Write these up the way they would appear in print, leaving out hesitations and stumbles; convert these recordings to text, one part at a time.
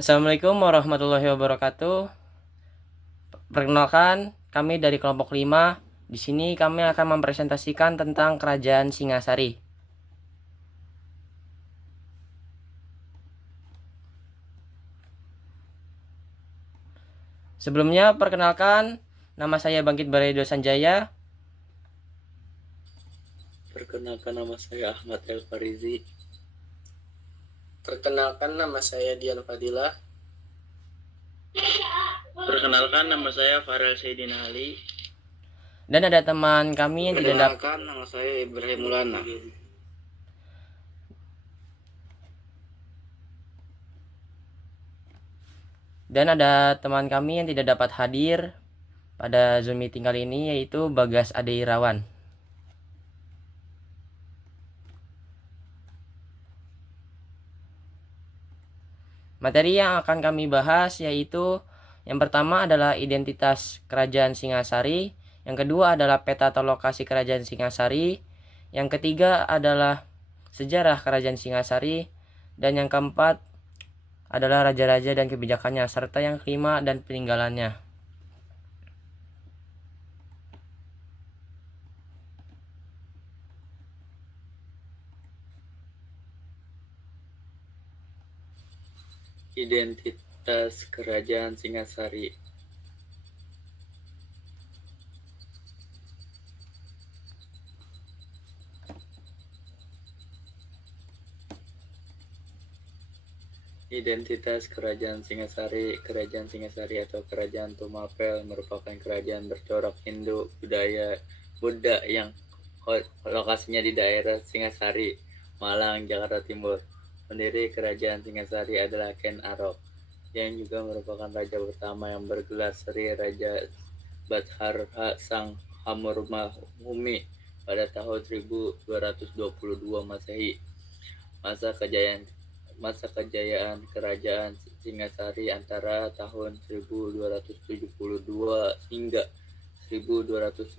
Assalamualaikum warahmatullahi wabarakatuh. Perkenalkan, kami dari kelompok 5. Di sini kami akan mempresentasikan tentang Kerajaan Singasari. Sebelumnya, perkenalkan, nama saya Bangkit Baredo Sanjaya. Perkenalkan, nama saya Ahmad El Farizi. Perkenalkan, nama saya Dian Fadila. Perkenalkan, nama saya Farel Saidin Ali. Dan ada teman kami yang tidak dapat. Perkenalkan, nama saya Ibrahim Mulana. Dan ada teman kami yang tidak dapat hadir pada Zoom meeting kali ini, yaitu Bagas Ade Irawan. Materi yang akan kami bahas yaitu yang pertama adalah identitas Kerajaan Singasari, yang kedua adalah peta atau lokasi Kerajaan Singasari, yang ketiga adalah sejarah Kerajaan Singasari, dan yang keempat adalah raja-raja dan kebijakannya, serta yang kelima dan peninggalannya. Identitas Kerajaan Singasari. Identitas Kerajaan Singasari. Kerajaan Singasari atau Kerajaan Tumapel merupakan kerajaan bercorak Hindu Buddha yang lokasinya di daerah Singasari, Malang, Jakarta Timur. Pendiri Kerajaan Singasari adalah Ken Arok, yang juga merupakan raja pertama yang bergelar Sri Raja Badharha Sang Hamurmahumi pada tahun 1222 Masehi. Masa kejayaan Kerajaan Singasari antara tahun 1272 hingga 1292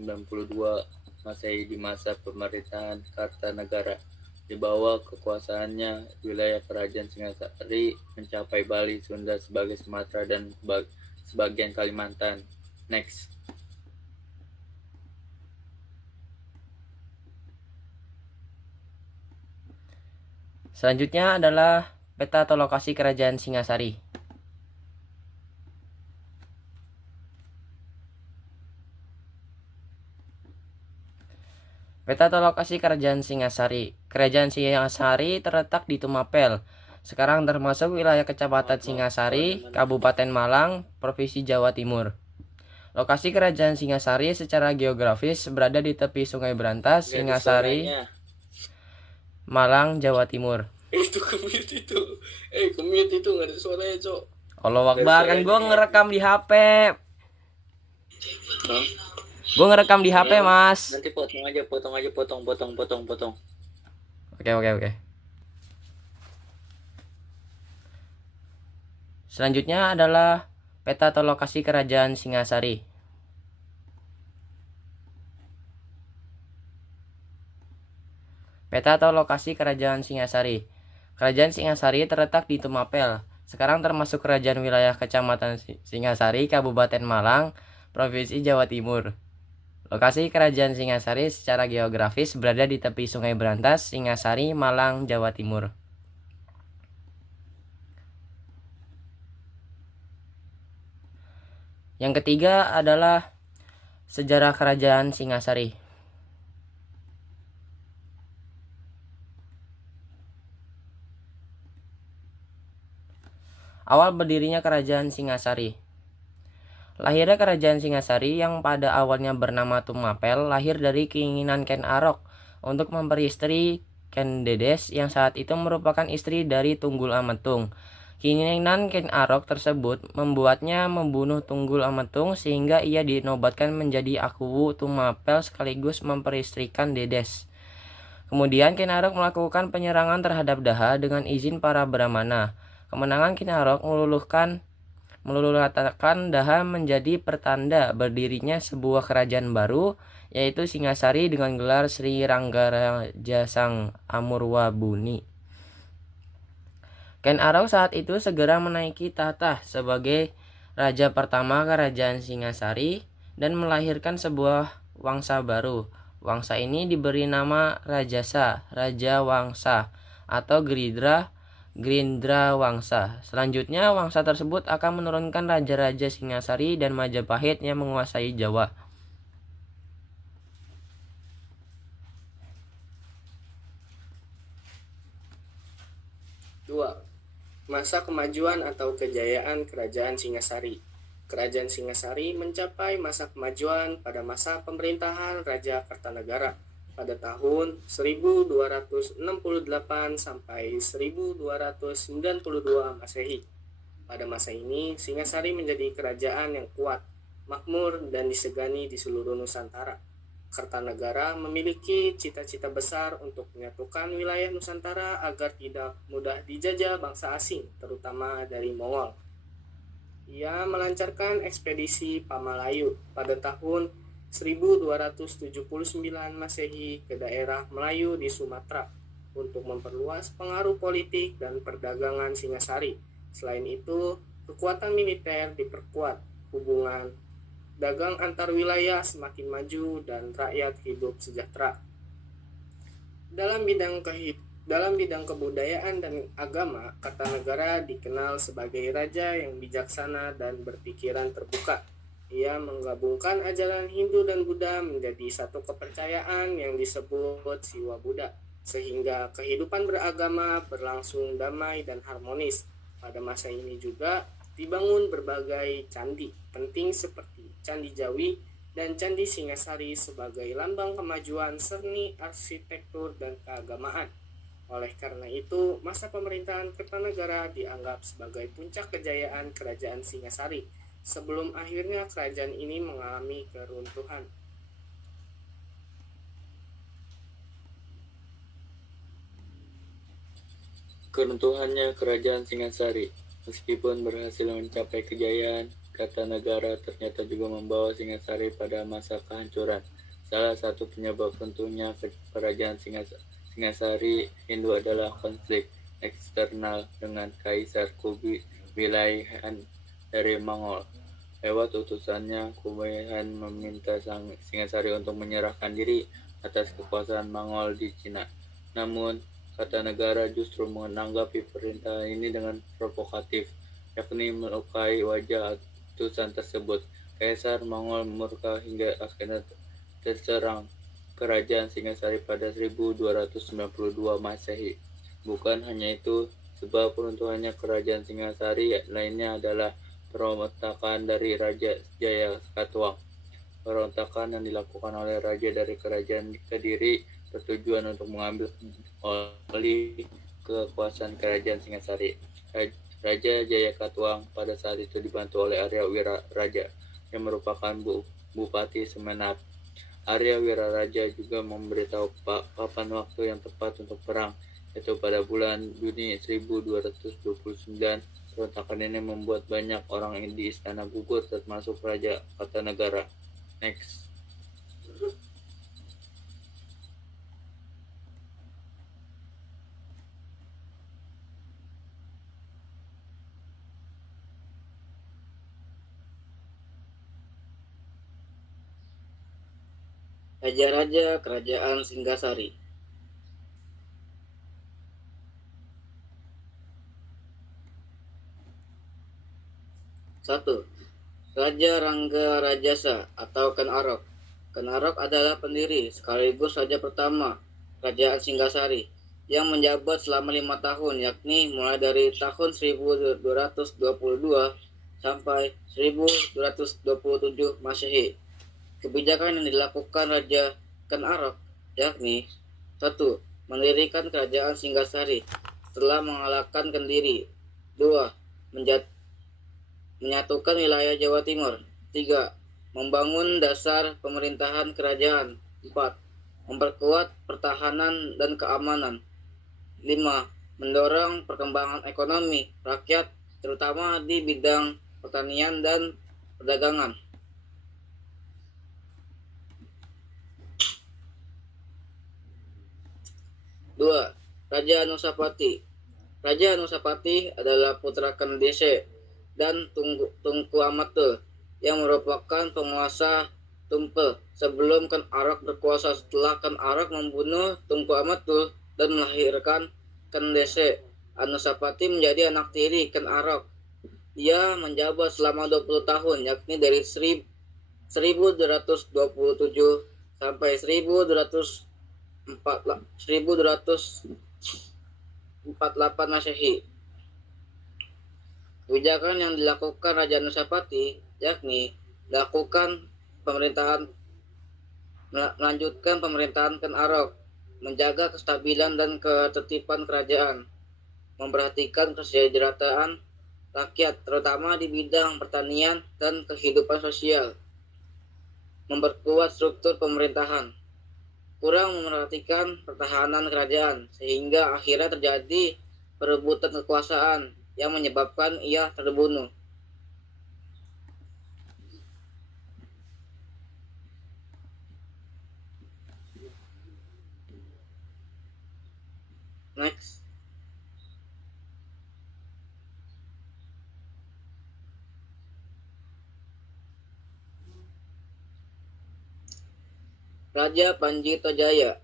Masehi. Di masa pemerintahan Kartanegara, di bawah kekuasaannya, wilayah Kerajaan Singasari mencapai Bali, Sunda sebagai Sumatera, dan sebagian Kalimantan. Next. Selanjutnya adalah peta atau lokasi Kerajaan Singasari. Peta atau lokasi Kerajaan Singasari. Kerajaan Singasari terletak di Tumapel. Sekarang termasuk wilayah Kecamatan Singasari, Kabupaten Malang, Provinsi Jawa Timur. Lokasi Kerajaan Singasari secara geografis berada di tepi Sungai Berantas, Singasari, Malang, Jawa Timur. Itu kemute itu. Kemute itu nggak ada suaranya, Cok. Allah Akbar, kan gue ngerekam di HP. Gue ngerekam di HP, Mas. Nanti potong aja, potong. Oke. Selanjutnya adalah peta atau lokasi Kerajaan Singasari. Peta atau lokasi Kerajaan Singasari. Kerajaan Singasari terletak di Tumapel. Sekarang termasuk kerajaan wilayah Kecamatan Singasari, Kabupaten Malang, Provinsi Jawa Timur. Lokasi Kerajaan Singasari secara geografis berada di tepi Sungai Berantas, Singasari, Malang, Jawa Timur. Yang ketiga adalah sejarah Kerajaan Singasari. Awal berdirinya Kerajaan Singasari. Lahirnya Kerajaan Singasari yang pada awalnya bernama Tumapel lahir dari keinginan Ken Arok untuk memperistri Ken Dedes yang saat itu merupakan istri dari Tunggul Ametung. Keinginan Ken Arok tersebut membuatnya membunuh Tunggul Ametung sehingga ia dinobatkan menjadi Akuwu Tumapel sekaligus memperistrikan Dedes. Kemudian Ken Arok melakukan penyerangan terhadap Daha dengan izin para Brahmana. Kemenangan Ken Arok meluluhlatkan Daha menjadi pertanda berdirinya sebuah kerajaan baru, yaitu Singasari dengan gelar Sri Ranggaraja Sang Amurwabuni. Ken Arok saat itu segera menaiki tahta sebagai raja pertama kerajaan Singasari dan melahirkan sebuah wangsa baru. Wangsa ini diberi nama Rajasa, Raja Wangsa, atau Grindra Wangsa. Selanjutnya, wangsa tersebut akan menurunkan raja-raja Singasari dan Majapahit yang menguasai Jawa. Dua, masa kemajuan atau kejayaan Kerajaan Singasari. Kerajaan Singasari mencapai masa kemajuan pada masa pemerintahan Raja Kartanegara pada tahun 1268 sampai 1292 Masehi. Pada masa ini, Singasari menjadi kerajaan yang kuat, makmur, dan disegani di seluruh Nusantara. Kartanegara memiliki cita-cita besar untuk menyatukan wilayah Nusantara agar tidak mudah dijajah bangsa asing, terutama dari Mongol. Ia melancarkan ekspedisi Pamalayu pada tahun 1279 Masehi ke daerah Melayu di Sumatera untuk memperluas pengaruh politik dan perdagangan Singasari. Selain itu, kekuatan militer diperkuat, hubungan dagang antar wilayah semakin maju dan rakyat hidup sejahtera. Dalam bidang kebudayaan dan agama, Kartanegara dikenal sebagai raja yang bijaksana dan berpikiran terbuka. Ia menggabungkan ajaran Hindu dan Buddha menjadi satu kepercayaan yang disebut Siwa Buddha, sehingga kehidupan beragama berlangsung damai dan harmonis. Pada masa ini juga dibangun berbagai candi penting seperti Candi Jawi dan Candi Singasari sebagai lambang kemajuan seni, arsitektur, dan keagamaan. Oleh karena itu, masa pemerintahan Kertanegara dianggap sebagai puncak kejayaan Kerajaan Singasari sebelum akhirnya kerajaan ini mengalami keruntuhan. Keruntuhannya Kerajaan Singasari. Meskipun berhasil mencapai kejayaan, Kartanegara ternyata juga membawa Singasari pada masa kehancuran. Salah satu penyebab runtuhnya Kerajaan Singasari Hindu adalah konflik eksternal dengan Kaisar Kubilai dari Mongol. Lewat utusannya, Kubilai meminta Singasari untuk menyerahkan diri atas kekuasaan Mongol di Cina. Namun, Kartanegara justru menanggapi perintah ini dengan provokatif, yakni melukai wajah utusan tersebut. Kaisar Mongol murka hingga akhirnya terserang Kerajaan Singasari pada 1292 Masehi. Bukan hanya itu, sebab peruntuhannya Kerajaan Singasari lainnya adalah pemberontakan dari Raja Jaya Katuang. Pemberontakan yang dilakukan oleh raja dari Kerajaan Kediri bertujuan untuk mengambil alih kekuasaan Kerajaan Singasari. Raja Jaya Katuang pada saat itu dibantu oleh Arya Wiraraja yang merupakan Bupati Semenar. Arya Wiraraja juga memberitahu papan waktu yang tepat untuk perang, yaitu pada bulan Juni 1229. Pemberontakan ini membuat banyak orang di istana gugur, termasuk Raja Kartanegara. Next. Raja-raja Kerajaan Singasari. Satu, Raja Rangga Rajasa atau Ken Arok. Ken Arok adalah pendiri sekaligus raja pertama Kerajaan Singasari yang menjabat selama 5 tahun, yakni mulai dari tahun 1222 sampai 1227 Masehi. Kebijakan yang dilakukan Raja Ken Arok yakni 1. Mendirikan Kerajaan Singasari setelah mengalahkan Kendiri. 2. Menyatukan wilayah Jawa Timur. 3. Membangun dasar pemerintahan kerajaan. 4. Memperkuat pertahanan dan keamanan. 5. Mendorong perkembangan ekonomi rakyat terutama di bidang pertanian, dan perdagangan. Dua, Raja Anusapati. Raja Anusapati adalah putra Kendese dan Tungku Amate yang merupakan penguasa Tumpe sebelum Ken Arok berkuasa. Setelah Ken Arok membunuh Tungku Amate dan melahirkan Kendese, Anusapati menjadi anak tiri Ken Arok. Ia menjabat selama 20 tahun, yakni dari 1227 sampai 1248 Masehi. Kebijakan yang dilakukan Raja Anusapati yakni melanjutkan pemerintahan Ken Arok, menjaga kestabilan dan ketertiban kerajaan, memperhatikan kesejahteraan rakyat terutama di bidang pertanian dan kehidupan sosial, memperkuat struktur pemerintahan, kurang memperhatikan pertahanan kerajaan sehingga akhirnya terjadi perebutan kekuasaan yang menyebabkan ia terbunuh. Next. Raja Panjito Jaya.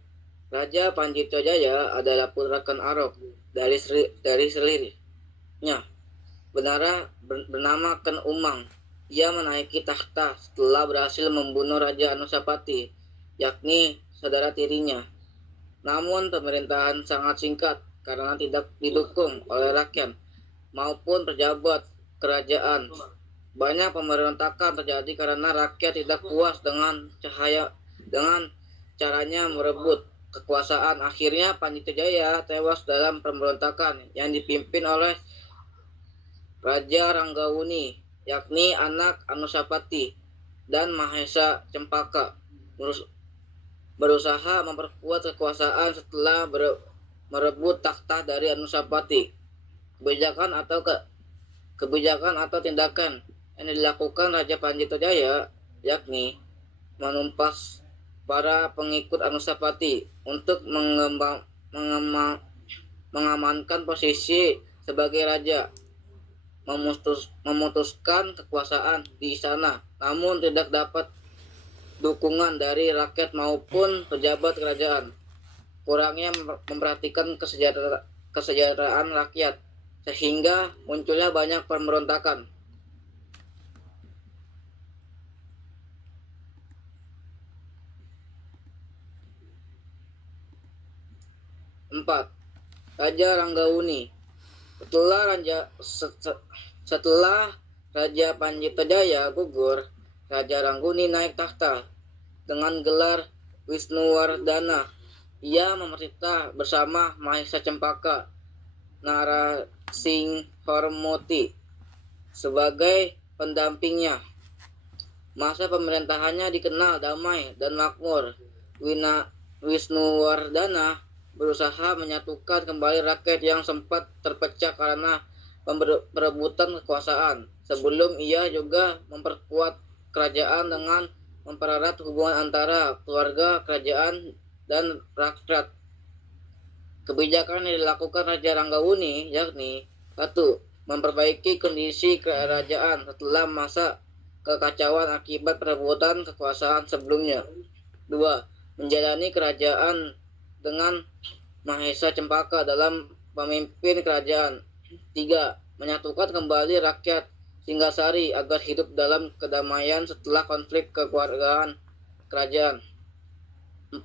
Raja Panjito Jaya adalah putra Ken Arok dari selirnya bernama Ken Umang. Ia menaiki takhta setelah berhasil membunuh Raja Anusapati, yakni saudara tirinya. Namun pemerintahan sangat singkat karena tidak didukung oleh rakyat maupun pejabat kerajaan. Banyak pemberontakan terjadi karena rakyat tidak puas dengan caranya merebut kekuasaan. Akhirnya Panjito Jaya tewas dalam pemberontakan yang dipimpin oleh Raja Ranggawuni, yakni anak Anusapati, dan Mahesa Cempaka berusaha memperkuat kekuasaan setelah merebut takhta dari Anusapati. Kebijakan atau tindakan yang dilakukan Raja Panjito Jaya yakni menumpas para pengikut Anusapati untuk mengamankan posisi sebagai raja, memutuskan kekuasaan di istana, namun tidak dapat dukungan dari rakyat maupun pejabat kerajaan. Kurangnya memperhatikan kesejahteraan rakyat, sehingga munculnya banyak pemberontakan. 4. Raja Ranggawuni. Setelah Raja Panjito Jaya gugur, Raja Ranggawuni naik takhta dengan gelar Wisnuwardana. Ia memerintah bersama Mahesa Cempaka Narasinghormoti sebagai pendampingnya. Masa pemerintahannya dikenal damai dan makmur. Wisnuwardana berusaha menyatukan kembali rakyat yang sempat terpecah karena perebutan kekuasaan. Sebelum ia juga memperkuat kerajaan dengan mempererat hubungan antara keluarga kerajaan dan rakyat. Kebijakan yang dilakukan Raja Ranggawuni yakni 1. Memperbaiki kondisi kerajaan setelah masa kekacauan akibat perebutan kekuasaan sebelumnya. 2. Menjalani kerajaan dengan Mahesa Cempaka dalam pemimpin kerajaan. 3. Menyatukan kembali rakyat Singgasari agar hidup dalam kedamaian setelah konflik kekeluargaan kerajaan. 4.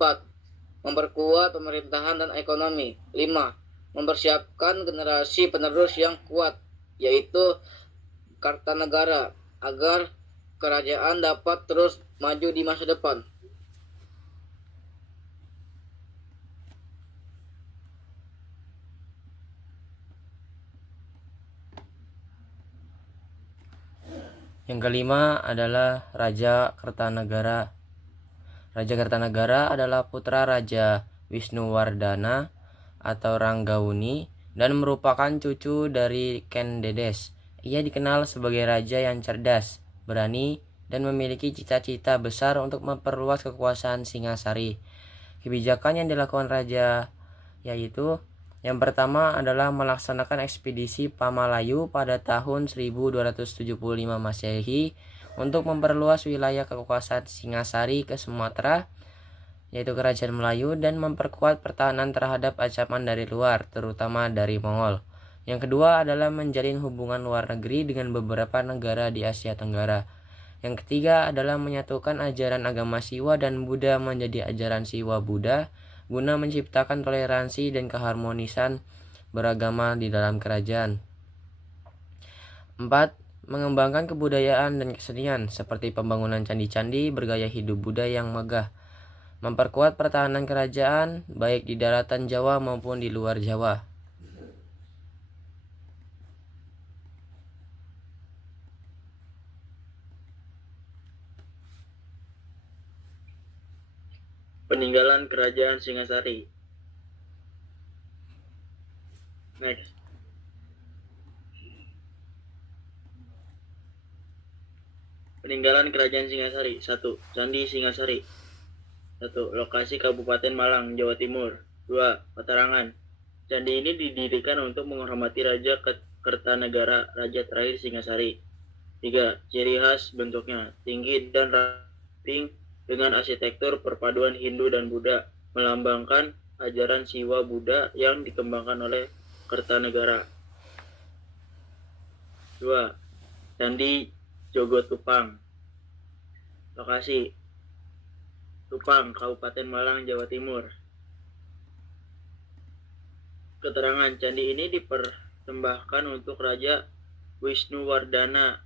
Memperkuat pemerintahan dan ekonomi. 5. Mempersiapkan generasi penerus yang kuat, yaitu Kartanegara, agar kerajaan dapat terus maju di masa depan. Yang kelima adalah Raja Kertanegara. Raja Kertanegara adalah putra Raja Wisnuwardana atau Ranggawuni dan merupakan cucu dari Ken Dedes Ia dikenal sebagai raja yang cerdas, berani, dan memiliki cita-cita besar untuk memperluas kekuasaan Singasari. Kebijakan yang dilakukan raja yaitu yang pertama adalah melaksanakan ekspedisi Pamalayu pada tahun 1275 Masehi untuk memperluas wilayah kekuasaan Singasari ke Sumatera, yaitu Kerajaan Melayu, dan memperkuat pertahanan terhadap ancaman dari luar, terutama dari Mongol. Yang kedua adalah menjalin hubungan luar negeri dengan beberapa negara di Asia Tenggara. Yang ketiga adalah menyatukan ajaran agama Siwa dan Buddha menjadi ajaran Siwa Buddha guna menciptakan toleransi dan keharmonisan beragama di dalam kerajaan. 4. Mengembangkan kebudayaan dan kesenian seperti pembangunan candi-candi bergaya hidup Buddha yang megah. Memperkuat pertahanan kerajaan baik di daratan Jawa maupun di luar Jawa. Peninggalan Kerajaan Singasari. Next. Peninggalan Kerajaan Singasari. 1. Candi Singasari. 1. Lokasi Kabupaten Malang, Jawa Timur. 2. Petarangan. Candi ini didirikan untuk menghormati Raja Kertanegara, raja terakhir Singasari. 3. Ciri khas bentuknya tinggi dan ramping dengan arsitektur perpaduan Hindu dan Buddha, melambangkan ajaran Siwa Buddha yang dikembangkan oleh Kertanegara. 2. Candi Jogotupang. Lokasi Tupang, Kabupaten Malang, Jawa Timur. Keterangan, candi ini dipersembahkan untuk Raja Wisnuwardana.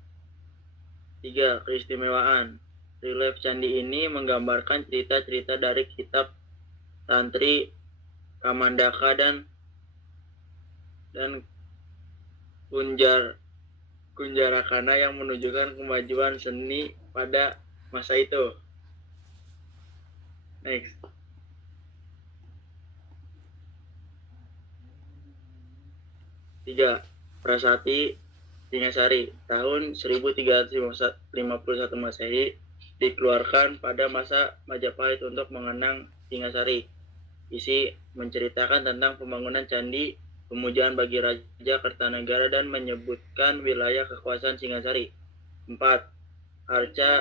3. Keistimewaan. Relief candi ini menggambarkan cerita-cerita dari kitab Tantri Kamandaka dan Kunjarakana yang menunjukkan kemajuan seni pada masa itu. Next. Tiga. Prasasti Singasari tahun 1351 Masehi dikeluarkan pada masa Majapahit untuk mengenang Singasari. Isi menceritakan tentang pembangunan candi, pemujaan bagi Raja Kertanegara, dan menyebutkan wilayah kekuasaan Singasari. 4. Arca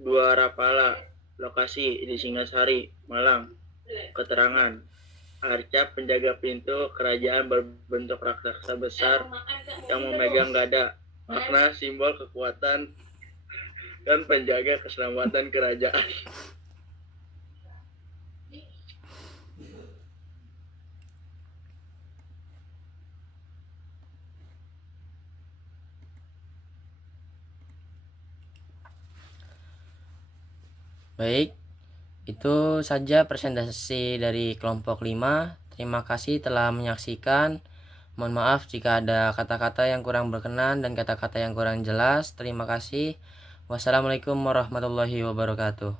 Dwarapala. Lokasi di Singasari, Malang. Keterangan, arca penjaga pintu kerajaan berbentuk raksasa besar yang memegang gada. Makna simbol kekuatan dan penjaga keselamatan kerajaan. Baik, itu saja presentasi dari kelompok 5. Terima kasih telah menyaksikan. Mohon maaf jika ada kata-kata yang kurang berkenan dan kata-kata yang kurang jelas. Terima kasih. Wassalamualaikum warahmatullahi wabarakatuh.